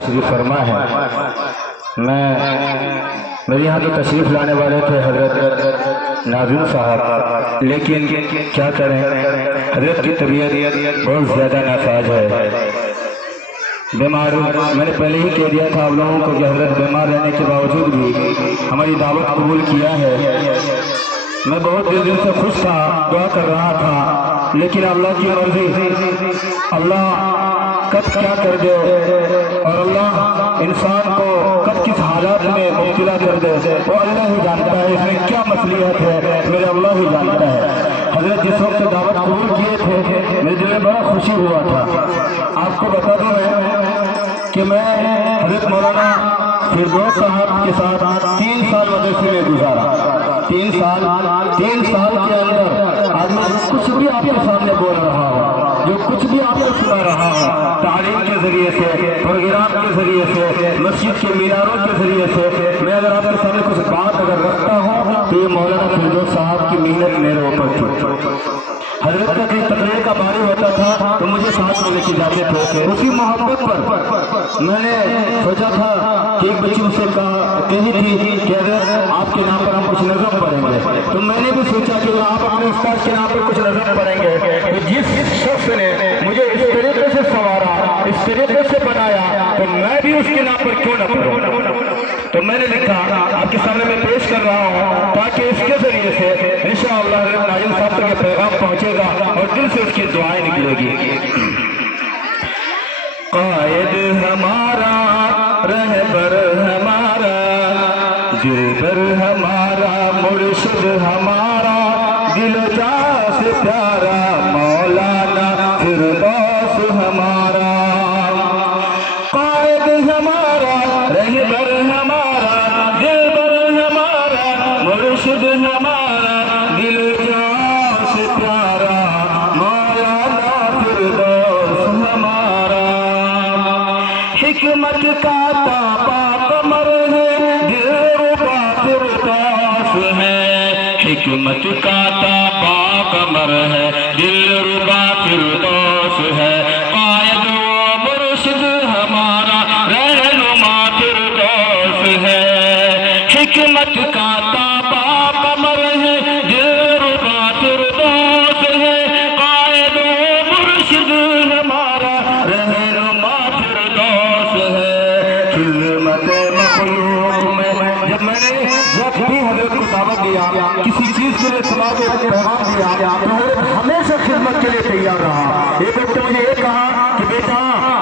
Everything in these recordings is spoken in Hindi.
तशरीफ फरमा है। मेरे यहाँ तो तशरीफ लाने वाले थे हजरत नाज़िम साहब, लेकिन क्या करें, हजरत की तबीयत बहुत ज़्यादा नासाज है, बीमार। मैंने पहले ही कह दिया था आप लोगों को कि हजरत बीमार रहने के बावजूद भी हमारी दावत कबूल किया है। मैं बहुत दिल से खुश था, दुआ कर रहा था, लेकिन अल्लाह की मर्जी, अल्लाह कब क्या कर दे और अल्लाह इंसान को कब किस हालात में मुब्तला कर दे वो अल्लाह ही जानता है। इसमें क्या मसलियत है मेरे अल्लाह ही जानता है। हजरत जिस वक्त दावत कबूल किए थे मेरे दिल में बड़ा खुशी हुआ था। आपको बता दूं मैं कि मैं हजरत मौलाना फिरदौस साहब के साथ 3 साल मदरसे में गुजारा। 3 साल के अंदर आज मैं कुछ भी आपके सामने बोल रहा हूँ, जो कुछ भी आपको सुना रहा हूँ, तालीम के जरिए से, प्रोग्राम के जरिए से, मस्जिद के मीनारों के जरिए से, मैं अगर आपके सामने कुछ बात अगर रखता हूँ तो ये मौलाना फिरदौस साहब की मेहनत मेरे ऊपर थी। हजरत का कहीं तकरीर का बारी होता था तो मुझे साथ में लेके जाते थे। उसी मोहब्बत पर मैंने सोचा था कि एक बच्ची मुझसे कही थी कि अगर आपके नाम पर हम कुछ नज़म पढ़ेंगे, तो मैंने भी सोचा कि आप अपने उस्ताद के नाम पर कुछ नज़म पढ़ेंगे। तो जिस शख्स ने मुझे इस तरीके से संवारा, इस तरीके से बनाया, तो मैं भी उसके नाम पर क्यों न पढ़ूं। तो मैंने लिखा, आपके सामने मैं पेश कर रहा हूँ ताकि इसके जरिए से इंशाअल्लाह नाज़िम साहब तक ये पैगाम पहुँचेगा और दिल से उसकी दुआएं निकलेगी। कायद हमारा, रहबर हमारा, दिलबर हमारा, मुर्शिद हमारा, दिलो जान से प्यारा मौलाना फिरदौस हमारा। कायद हमारा, रहबर हमारा, दिलबर हमारा, मुर्शिद हमारा, दिलो जान से प्यारा मौलाना फिरदौस हमारा। हिकमत का ताबा कमर है, दिलरुबा फिरदौस है। हिकमत का ताबा कमर है, दिलरुबा फिरदौस है। कायद व मुर्शिद हमारा, रहनुमा फिरदौस है। हिकमत का ताबा कमर है, दिलरुबा फिरदौस है। कायद व मुर्शिद हमारा, रहनुमा फिरदौस है। खिदमत मखलूक में जब भी हजरत को दावत दिया, किसी चीज के लिए समाज को पैगाम दिया, तो हजरत हमेशा खिदमत के लिए तैयार रहा। एक वक्त मुझे ये कहा कि बेटा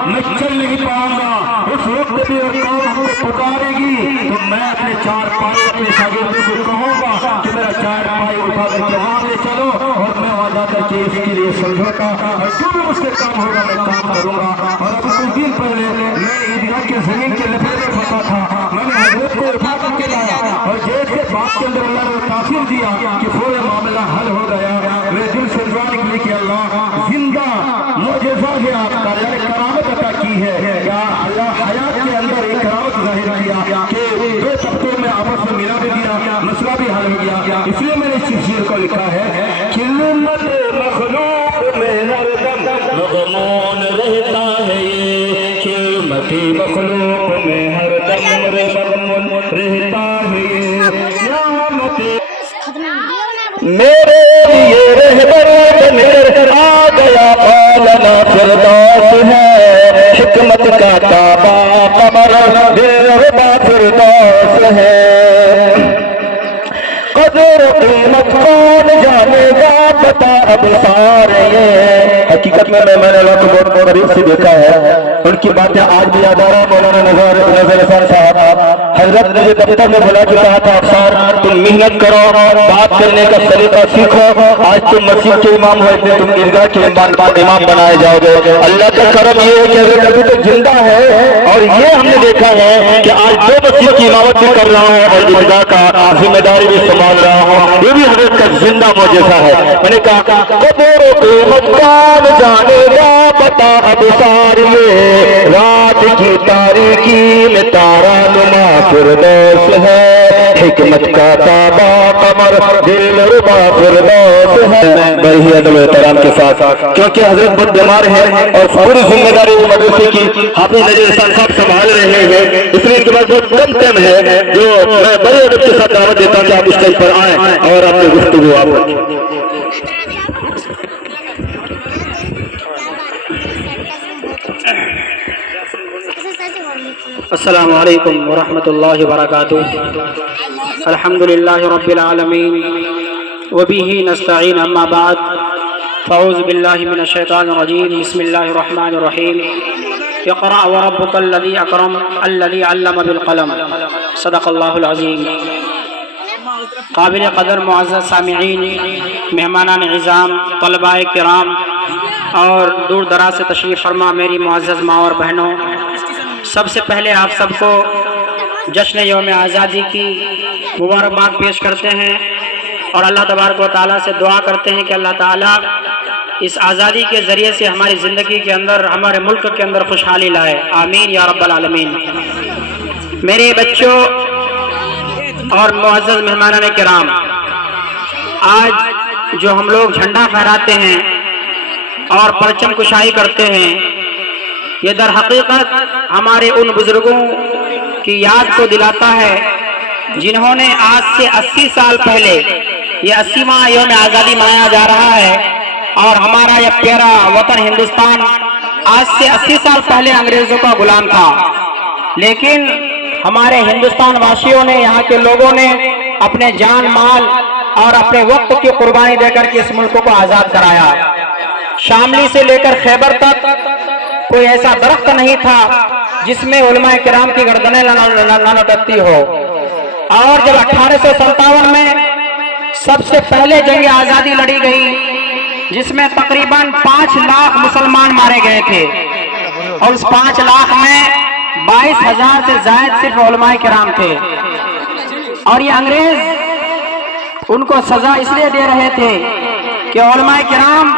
मैं चल नहीं पाऊंगा, उस वक्त भी और कौन हमको पुकारेगी तो मैं अपने 4 पाए अपने शागिर्दों को कहूंगा कि मेरा 4 पाए उठा करके वहां ले चलो और मैं वहां जाकर के इसके लिए समझौता और जो भी उसके काम होगा मैं काम करूंगा। और अभी कुछ दिन पहले मैं ईदगाह के जमीन के लफड़े में फंसा था, मैंने हजरत को उठा करके लाया और जैसे बात के अंदर अल्लाह ने तासीर दिया कि पूरा मामला हल हो गया। मेरे दिल से दुआ निकली कि अल्लाह जिंदा मुअजिज़ा है आपका, यानी करामत अता की है या अल्लाह हयात के अंदर एक करामत जाहिर किया कि 2 तबकों में आपस में मिला भी दिया, मसला भी हल हो गया। इसलिए मैंने इस शेर को लिखा है, खिदमत मखलूक में हरदम मगमून रहता है ये। खिदमत मखलूक में हरदम मगमून रहता है ये। मेरे लिए रहबर बनकर आ गया मौलाना फिरदौस है। हिकमत का ताबा कमर, दिलरुबा फिरदौस है। कदर कीमत कौन जानेगा बता अब सारे। हकीकत में मैंने लोगों को बहुत करीब से देखा है, उनकी बातें आज भी याद आ रहा है। मौलाना नजर अफसार साहब हजरत ने दफ्तर में बुला के कहा था, अफसार तुम मेहनत करो, बात करने का तरीका सीखो, आज तुम मस्जिद के इमाम हुए थे, तुम ईदगाह के इमाम बनाए जाओगे। अल्लाह का करम ये है कि हजरत अभी तक जिंदा है और ये हमने देखा है कि आज 2 मस्जिद की इमामत भी कर रहा हूँ और ईदगाह का जिम्मेदारी भी संभाल रहा हूँ। ये भी हजरत का जिंदा मौजूदा है। मैंने कहा कदर कीमत कौन जानेगा बता अब सारे। रात की तारीकी में तारा नुमा फिरदौस है। हिकमत का ताबा कमर, दिलरुबा फिरदौस है। बड़ी अदब एहतराम के साथ, क्योंकि हजरत बहुत बीमार है और पूरी जिम्मेदारी मदरसे की हाफिज नजर साहब संभाल रहे हैं, इसलिए इनके पास बहुत कम टाइम है जो मैं बड़े अदब के साथ दावत देता हूं कि आप स्टेज पर आए और अपनी गुफ्तगू आप अस्सलामु अलैकुम वरहमतुल्लाहि वबरकातुहू। अल्हम्दुलिल्लाहि रब्बिल आलमीन व बिही नस्तईन, अम्मा बाद, फ़अऊज़ु बिल्लाहि मिनश शैतानिर रजीम, बिस्मिल्लाहिर रहमानिर रहीम। इक़रा व रब्बुकल्लज़ी अकरम अल्लज़ी अल्लम बिल क़लम, सदक़ल्लाहुल अज़ीम। काबिल क़दर मुअज़्ज़ज़ सामिईन, मेहमानान इज़ाम, तलबाए किराम और दूर दराज से तशरीफ़ फरमा मेरी मुअज़्ज़ज़ माँ और बहनों, सबसे पहले आप सबको जश्न यौम आज़ादी की मुबारकबाद पेश करते हैं और अल्लाह तबारक व तआला से दुआ करते हैं कि अल्लाह ताला इस आज़ादी के ज़रिए से हमारी ज़िंदगी के अंदर, हमारे मुल्क के अंदर खुशहाली लाए, आमीन या रब्बल आलमीन। मेरे बच्चों और मुअज़्ज़ज़ मेहमानान किराम, आज जो हम लोग झंडा फहराते हैं और परचम कुशाई करते हैं, ये दर हकीकत हमारे उन बुजुर्गों की याद को दिलाता है जिन्होंने आज से 80 साल पहले, ये 80वां यौम आज़ादी मनाया जा रहा है और हमारा यह प्यारा वतन हिंदुस्तान आज से 80 साल पहले अंग्रेजों का गुलाम था, लेकिन हमारे हिंदुस्तान वासियों ने, यहाँ के लोगों ने अपने जान माल और अपने वक्त की कुर्बानी देकर के इस मुल्क को आज़ाद कराया। शामली से लेकर खैबर तक कोई ऐसा दरख्त नहीं था जिसमें उलमाए किराम की गर्दनें न लटकती हो। और जब 1857 में सबसे पहले जंग आज़ादी लड़ी गई, जिसमें तकरीबन 5 लाख मुसलमान मारे गए थे और उस 5 लाख में 22,000 से ज़ायद सिर्फ उलमाए किराम थे। और ये अंग्रेज उनको सजा इसलिए दे रहे थे कि उलमाए किराम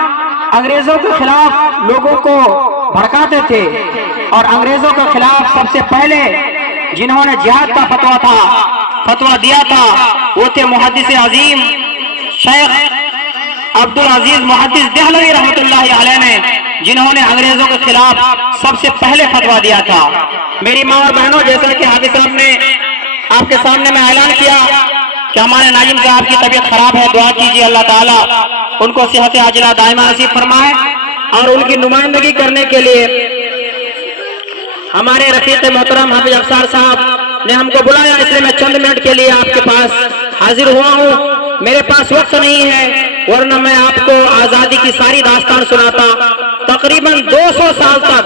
अंग्रेजों के खिलाफ लोगों को भड़काते थे और अंग्रेजों के खिलाफ सबसे पहले जिन्होंने जिहाद का फतवा दिया था वो थे मुहद्दिस अजीम शेख अब्दुल अजीज मुहद्दिस देहलवी रहमतुल्लाहि अलैह ने, जिन्होंने अंग्रेजों के खिलाफ सबसे पहले फतवा दिया था। मेरी माँ और बहनों, जैसा कि हाफिज साहब ने आपके सामने में ऐलान किया कि हमारे नाजिम साहब की तबीयत खराब है, दुआ कीजिए अल्लाह ताला उनको सेहत आजिला दायमा नसीब फरमाए। और उनकी नुमाइंदगी करने के लिए हमारे रफीक मोहतरम हाफिज अफसार साहब ने हमको बुलाया, इसलिए मैं चंद मिनट के लिए आपके पास हाजिर हुआ हूँ। मेरे पास वक्त नहीं है, वरना मैं आपको आज़ादी की सारी दास्तान सुनाता। तकरीबन 200 साल तक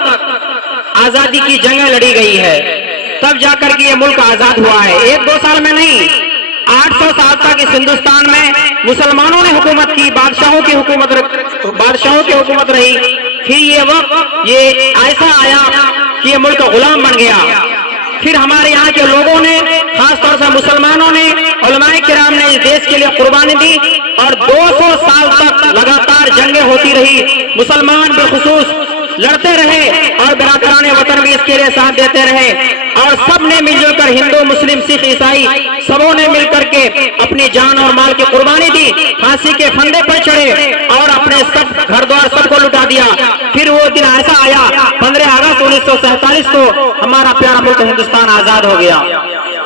आज़ादी की जंग लड़ी गई है, तब जाकर के ये मुल्क आज़ाद हुआ है। 1-2 साल में नहीं, 800 साल तक इस हिंदुस्तान में मुसलमानों ने हुकूमत की, बादशाहों की हुकूमत रही। फिर ये वक्त ये ऐसा आया कि ये मुल्क गुलाम बन गया। फिर हमारे यहाँ के लोगों ने, खासतौर से मुसलमानों ने, उलमाए किराम ने इस देश के लिए कुर्बानी दी और 200 साल तक लगातार जंगें होती रही। मुसलमान बेखुसूस लड़ते रहे और बिरादरान वतन भी इसके लिए साथ देते रहे और सब ने मिलजुल कर, हिंदू मुस्लिम सिख ईसाई सबों ने मिलकर के अपनी जान और माल की कुर्बानी दी, फांसी के फंदे पर चढ़े और अपने सब घर द्वार सबको लुटा दिया। फिर वो दिन ऐसा आया 15 अगस्त 1947 को हमारा प्यारा मुल्क हिंदुस्तान आजाद हो गया।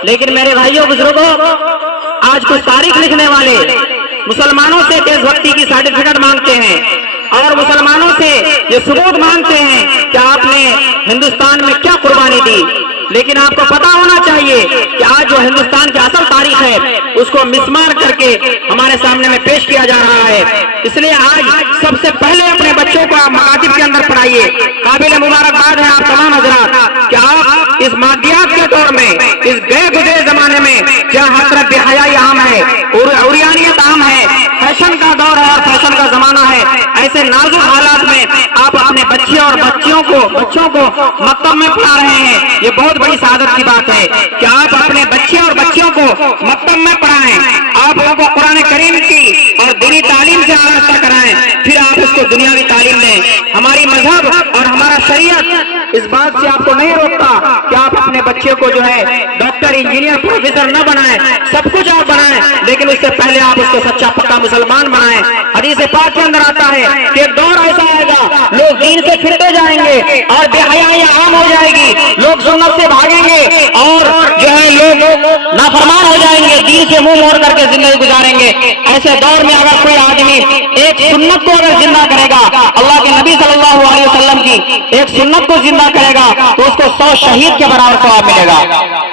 लेकिन मेरे भाइयों बुजुर्गों, आज कुछ तारीख लिखने वाले मुसलमानों से देशभक्ति की सर्टिफिकेट मांगते हैं और मुसलमानों से ये सबूत मांगते हैं कि आपने हिंदुस्तान में क्या कुर्बानी दी। लेकिन आपको पता होना चाहिए कि आज जो हिंदुस्तान की असल तारीख है उसको मिसमार करके हमारे सामने में पेश किया जा रहा है। इसलिए आज सबसे पहले अपने बच्चों को आप मकातिब के अंदर पढ़ाइए। काबिल मुबारकबाद है आप तमाम हजरात कि आप इस मादियात के दौर में, इस गए गुजरे जमाने में जहाँ हसरत बेहयाई आम है, उरियानियत आम है, फैशन का दौर है और फैशन का जमाना है, ऐसे नाजुक हालात में आप अपने बच्चे और बच्चों को मकतब में पढ़ा रहे हैं। ये बहुत बड़ी सादत की बात है कि आप अपने बच्चे और बच्चियों को मकतब में पढ़ाएं, आप उनको कुरान करीम की और दीनी तालीम से आरास्ता कराएं, फिर आप उसको दुनियावी तालीम दें। हमारी मजहब और हमारा शरीयत इस बात से आपको नहीं रोकता कि आप अपने बच्चे को जो है डॉक्टर, इंजीनियर, प्रोफेसर न बनाएं, सब कुछ आप बनाएं, लेकिन उससे पहले आप उसको सच्चा पक्का मुसलमान बनाएं। हदीस पाक के अंदर आता है कि एक दौर ऐसा आएगा लोग दीन से फिरते जाएंगे और बेहयाई आम हो जाएगी, लोग सुन्नत से भागेंगे और जो है लोग नाफरमान हो जाएंगे, दीन से मुंह मोड़ करके जिंदगी गुजारेंगे। ऐसे दौर में अगर कोई आदमी एक सुन्नत को अगर जिंदा करेगा, अल्लाह के नबी सल्लल्लाहु अलैहि वसल्लम की एक सुन्नत को जिंदा करेगा, तो उसको 100 शहीद के बराबर सवाब मिलेगा।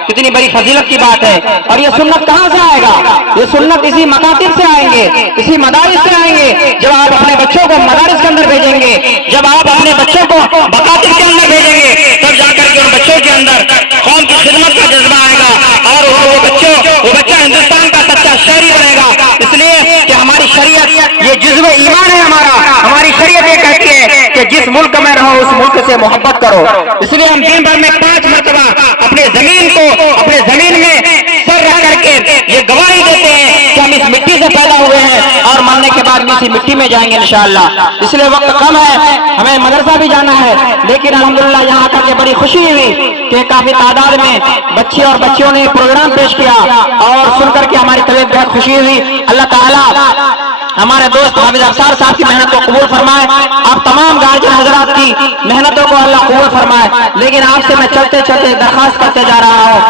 कितनी बड़ी फजीलत की बात है। और ये सुन्नत कहां से आएगा? ये सुन्नत इसी मकातिब से आएंगे, इसी मदारिस से आएंगे। जब आप अपने बच्चों को मदारिस के अंदर भेजेंगे, जब आप अपने बच्चों को मकातिब के अंदर भेजेंगे, तब जाकर के उन बच्चों के अंदर कौम की खिदमत का जज्बा आएगा और वो बच्चा हिंदुस्तान का सच्चा शहरी बनेगा। इसलिए कि हमारी शरीयत ये जुज़्व ईमान है हमारी शरीयत ये कहती है कि जिस मुल्क में रहो उस मुल्क से मोहब्बत करो। इसलिए हम दिन भर में 5 मरतबा अपने जमीन में सर रख करके ये गवाही देते हैं कि हम इस मिट्टी से पैदा हुए हैं और मरने के बाद इसी मिट्टी में जाएंगे इंशाअल्लाह। इसलिए वक्त कम है, हमें मदरसा भी जाना है, लेकिन अल्हम्दुलिल्लाह यहाँ आकर के बड़ी खुशी हुई कि काफी तादाद में बच्चे और बच्चियों ने प्रोग्राम पेश किया और सुनकर के हमारी तबीयत बहुत खुशी हुई। अल्लाह ताला हमारे दोस्त हाफिज अफसार साहब की मेहनत को कबूल फरमाए, आप तमाम गार्जियन हजरात की मेहनतों को अल्लाह कबूल फरमाए। लेकिन आपसे मैं चलते चलते दरखास्त करते जा रहा हूँ,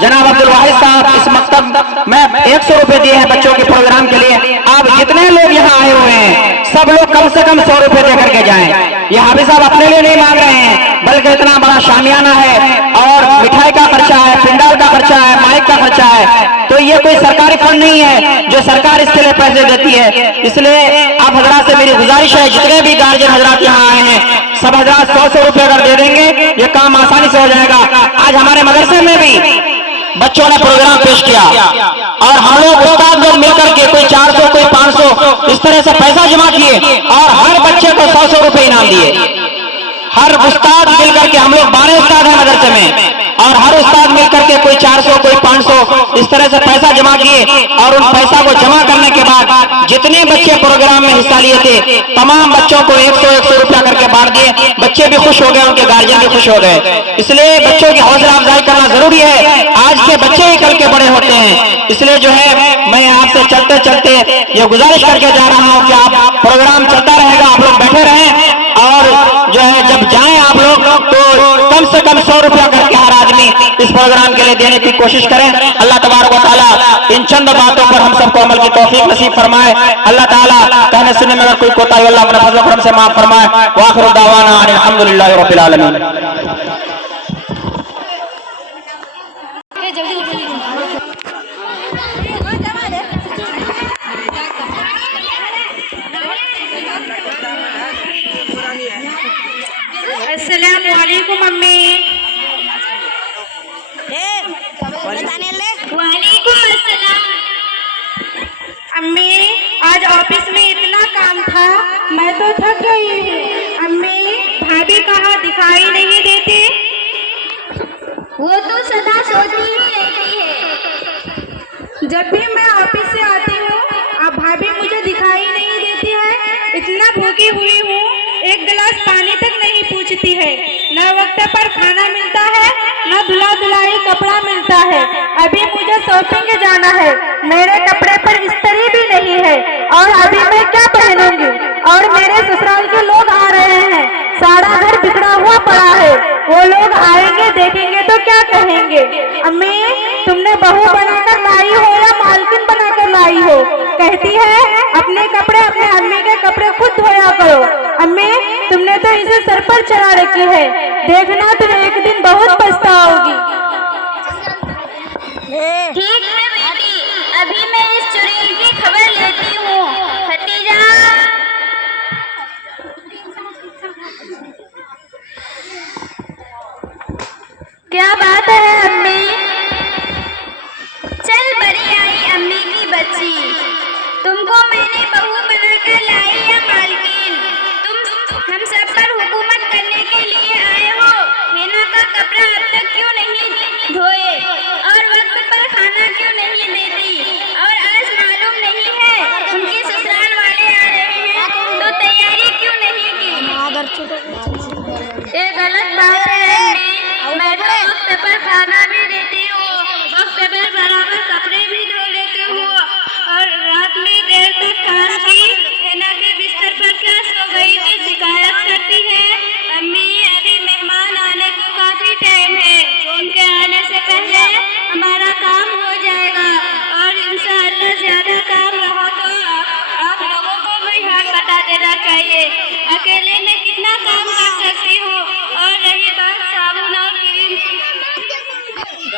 जनाब अब्दुल वाहिद साहब इस मकतब में 100 रुपए दिए हैं बच्चों के प्रोग्राम के लिए। आप जितने लोग यहाँ आए हुए हैं सब लोग कम से कम 100 रुपए दे करके जाएं। ये हाफिज साहब अपने लिए नहीं मांग रहे हैं, बल्कि इतना बड़ा शामियाना है और मिठाई का खर्चा है, पिंडाल का खर्चा है, माइक का खर्चा है, तो ये कोई सरकारी फंड नहीं है जो सरकार इसके लिए पैसे देती है। इसलिए आप हजरात से मेरी गुजारिश है, जितने भी गार्जियन हजरात यहाँ आए हैं सब हजरात 100 रुपए अगर दे देंगे ये काम आसानी से हो जाएगा। आज हमारे मदरसे में भी बच्चों ने प्रोग्राम पेश किया और हम लोग उस्ताद लोग मिलकर के कोई 400 कोई 500 इस तरह से पैसा जमा किए और हर बच्चे को 100 रुपए इनाम दिए। हर उस्ताद मिलकर के, हम लोग 12 उस्ताद हैं मदरसे में, और हर उस्ताद मिलकर के कोई 400 कोई 500 इस तरह से पैसा जमा किए और उन पैसा को जमा करने के बाद जितने बच्चे प्रोग्राम में हिस्सा लिए थे तमाम बच्चों को 100 रुपया करके बांट दिए। बच्चे भी खुश हो गए, उनके गार्जियन भी खुश हो गए। इसलिए बच्चों की हौसला अफजाई करना जरूरी है, आज के बच्चे ही कल के बड़े होते हैं। इसलिए जो है मैं आपसे चलते चलते ये गुजारिश करके जा रहा हूँ कि आप प्रोग्राम चलता रहेगा, आप लोग बैठे रहें और जो है जब जाएं आप लोग तो कम से कम 100 रुपया करके हर आदमी इस प्रोग्राम के लिए देने की कोशिश करें। अल्लाह तबारक व तआला इन चंद बातों पर हम सबको अमल की तौफीक नसीब फरमाए। अल्लाह ताला कहने सुनने में अगर कोई कोताही अल्लाह अपने फजल करम से माफ फरमाए। व आखिरु दावाना अल्हम्दुलिल्लाहि रब्बिल आलमीन। अस्सलामु अलैकुम अम्मी। वालेकुम अस्सलाम। अम्मी आज ऑफिस में इतना काम था, मैं तो थक गई हूँ। अम्मी भाभी कहाँ दिखाई नहीं देती? वो तो सदा सोती ही रहती है। जब भी मैं ऑफिस से आती हूँ अब भाभी मुझे दिखाई नहीं देती है। इतना भूखी हुई हूँ, एक गिलास पानी तक नहीं पूछती है। न वक्त पर खाना मिलता है, न धुला धुलाई कपड़ा मिलता है। अभी मुझे शॉपिंग जाना है, मेरे कपड़े पर इस्त्री भी नहीं है और अभी मैं क्या पहनूंगी? और मेरे ससुराल के लोग आ रहे हैं, सारा घर बिखरा हुआ पड़ा है। वो लोग आएंगे देखेंगे तो क्या कहेंगे? अम्मी तुमने बहू बनाकर लाई हो या मालकिन बनाकर लाई हो? कहती है अपने कपड़े अपने अम्मी के कपड़े खुद धोया करो। अम्मी तुमने तो इसे सर पर चढ़ा रखी है, देखना तुम एक दिन बहुत पछताओगी। ठीक है बेटी, अभी मैं इस चुड़ैल की खबर लेती हूँ। खतीजा क्या बात है अम्मी? चल बड़ी आई अम्मी की बच्ची, तुमको मैंने बहू बनाकर लाई या मालकिन? तुम हम सब पर हुकूमत करने के लिए आए हो। हिना का कपड़ा अब तक क्यों नहीं धोए और वक्त पर खाना क्यों नहीं देती? और आज मालूम नहीं है उनके ससुराल वाले आ रहे हैं तो तैयारी क्यों नहीं की? ये गलत बात है अम्मी। मैं तो वक्त पर खाना भी देती हूँ, वक्त पर बराबर कपड़े भी धो लेती हूँ और रात में देर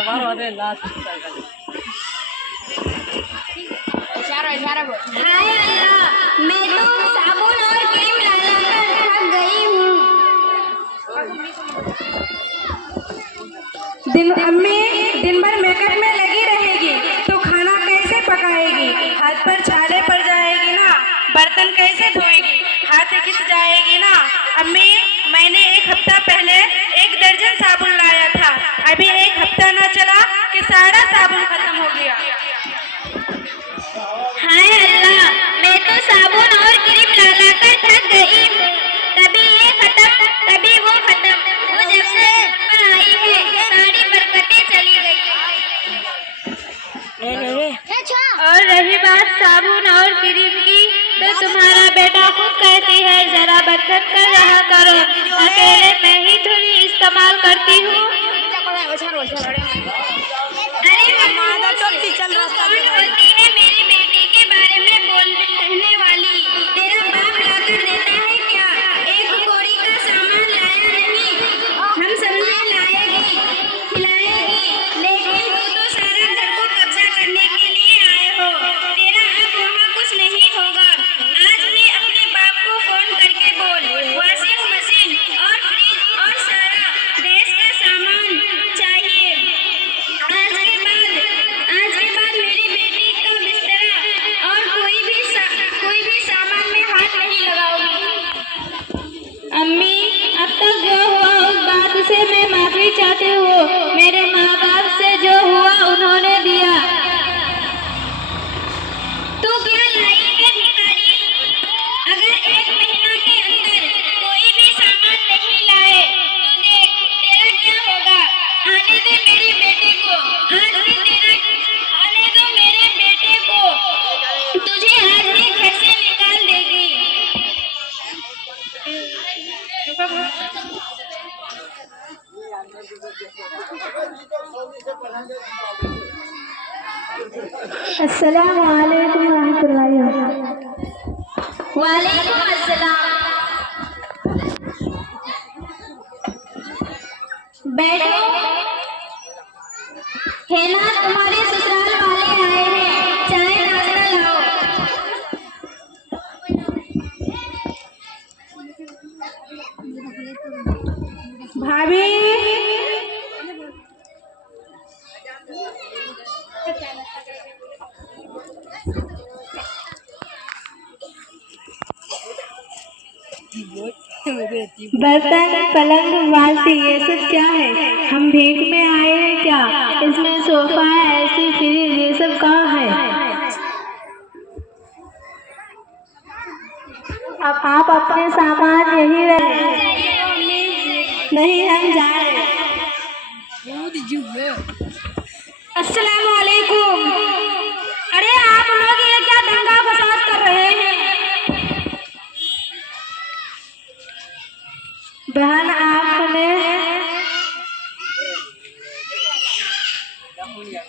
हाय अल्लाह, मैं तो साबुन और क्रीम लगाकर थक गई हूँ। अम्मी दिन भर मेकअप में लगी रहेगी तो खाना कैसे पकाएगी? हाथ पर छाले पड़ जाएगी ना, बर्तन कैसे धोएगी? हाथ घिस जाएगी ना। अम्मी मैंने एक हफ्ता पहले 1 दर्जन साबुन लाया था, अभी 1 हफ्ता न चला कि सारा साबुन खत्म हो गया। हाय अल्लाह, मैं तो साबुन और क्रीम लगाकर थक गई हूँ। कभी ये खत्म, कभी वो खत्म। वो जब से पर आई है, सारी बरकतें चली गई। और रही बात साबुन और क्रीम की, तो तुम्हारा बेटा खुद कहती है जरा बचत कर रहा करो, अकेले मैं ही थोड़ी इस्तेमाल करती हूँ। अरे मादा चौथी चल रहा होती है मेरी बेटी के बारे में कहने वाली। तेरा बाप लाकर देता है क्या? एक बोरी का सामान लाया नहीं, हम समझे लाएगी, खिलाएगी, लेकिन तू तो सारा घर को कब्जा करने के लिए आए हो। तेरा अब वहाँ कुछ नहीं होगा। आज ही अपने बाप को फोन करके बोल, वॉशिंग मशीन और फ्रिज और सारा गैस का सामान चाहिए। आज के बाद मेरी बेटी का बिस्तरा और कोई भी सामान में हाथ नहीं लगाऊंगी। अम्मी अब तक जो हुआ उस बात से मैं माफी चाहती हूँ। मेरे माँ बाप से जो हुआ उन्होंने दिया। तू क्या लाई है भिखारी? अगर 1 महीना के अंदर कोई भी सामान नहीं लाए तो देख तेरा क्या होगा। आने दे मेरी बेटी को, आज ही आने दो मेरे बेटे को, तुझे आज ही घर से निकाल देगी। अस्सलाम वालेकुम रहमतुल्लाहि व बरकातहू। वालेकुम अस्सलाम। बैठो। है ना, तुम्हारे ससुराल वाले आए हैं, चाय नाश्ता लाओ। भाभी बर्तन, पलंग, बाल्टी ये सब क्या है? हम भीख में आए हैं क्या? इसमें सोफा है, ऐसी फ्रिज, ये सब कहाँ है? अब आप अपने सामान यहीं रखें। नहीं, हम जा रहे हैं। अस्सलाम वालेकुम। अरे आप लोग ये क्या दंगा फसाद कर रहे हैं? बहन आपने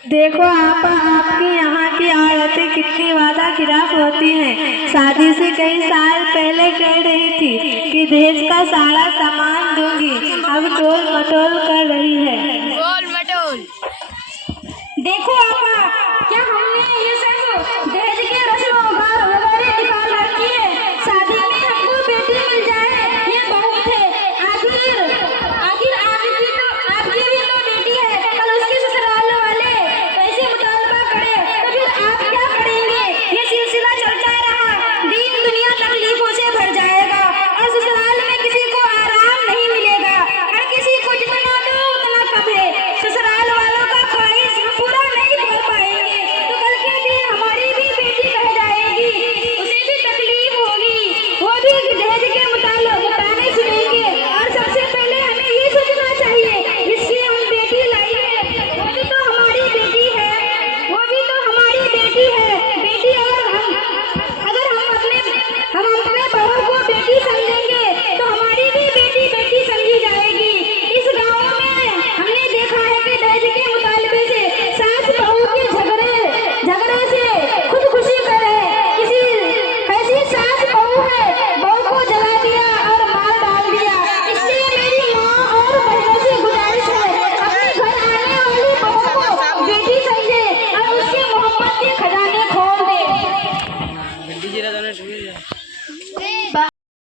देखो आपकी यहाँ की औरतें कितनी वादा खिलाफ होती हैं। शादी से कई साल पहले कह रही थी कि दहेज का सारा सामान दूंगी, अब टोल मटोल कर रही है। देखो आप